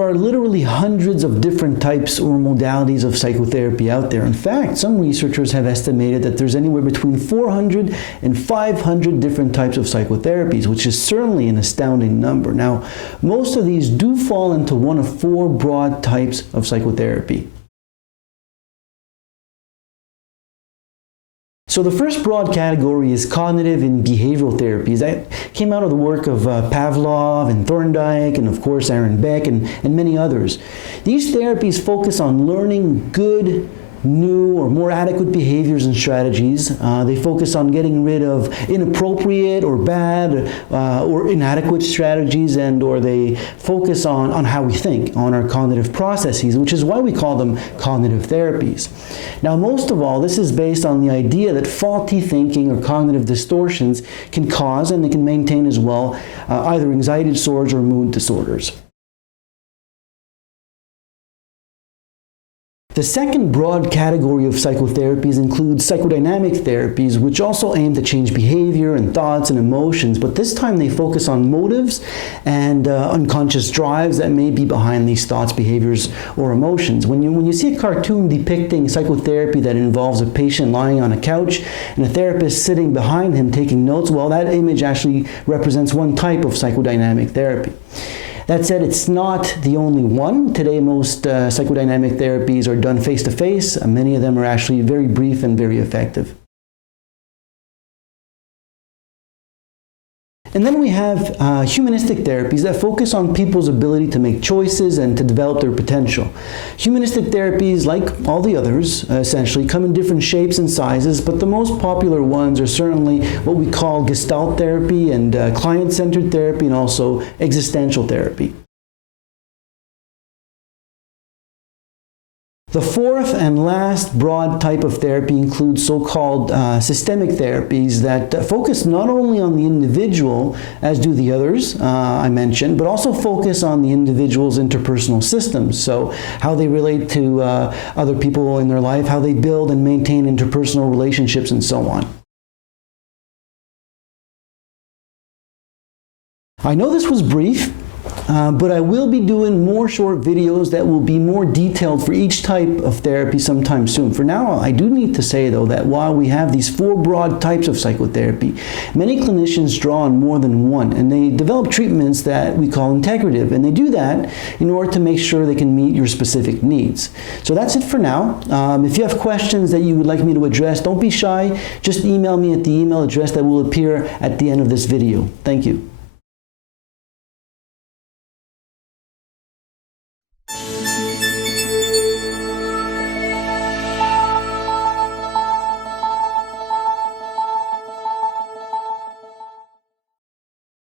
there are literally hundreds of different types or modalities of psychotherapy out there. In fact, some researchers have estimated that there's anywhere between 400 and 500 different types of psychotherapies, which is certainly an astounding number. Now, most of these do fall into one of four broad types of psychotherapy. So the first broad category is cognitive and behavioral therapies. That came out of the work of Pavlov and Thorndike and of course Aaron Beck and many others. These therapies focus on learning good, new or more adequate behaviors and strategies. They focus on getting rid of inappropriate or bad or inadequate strategies, and or they focus on how we think, on our cognitive processes, which is why we call them cognitive therapies. Now, most of all, this is based on the idea that faulty thinking or cognitive distortions can cause, and they can maintain as well, either anxiety disorders or mood disorders. The second broad category of psychotherapies includes psychodynamic therapies, which also aim to change behavior and thoughts and emotions, but this time they focus on motives and unconscious drives that may be behind these thoughts, behaviors, or emotions. When you see a cartoon depicting psychotherapy that involves a patient lying on a couch and a therapist sitting behind him taking notes, well, that image actually represents one type of psychodynamic therapy. That said, it's not the only one. Today, most psychodynamic therapies are done face-to-face. Many of them are actually very brief and very effective. And then we have humanistic therapies that focus on people's ability to make choices and to develop their potential. Humanistic therapies, like all the others, essentially come in different shapes and sizes, but the most popular ones are certainly what we call Gestalt therapy and client-centered therapy, and also existential therapy. The fourth and last broad type of therapy includes so-called systemic therapies that focus not only on the individual, as do the others I mentioned, but also focus on the individual's interpersonal systems. So how they relate to other people in their life, how they build and maintain interpersonal relationships, and so on. I know this was brief, but I will be doing more short videos that will be more detailed for each type of therapy sometime soon. For now, I do need to say, though, that while we have these four broad types of psychotherapy, many clinicians draw on more than one, and they develop treatments that we call integrative, and they do that in order to make sure they can meet your specific needs. So that's it for now. If you have questions that you would like me to address, don't be shy. Just email me at the email address that will appear at the end of this video. Thank you.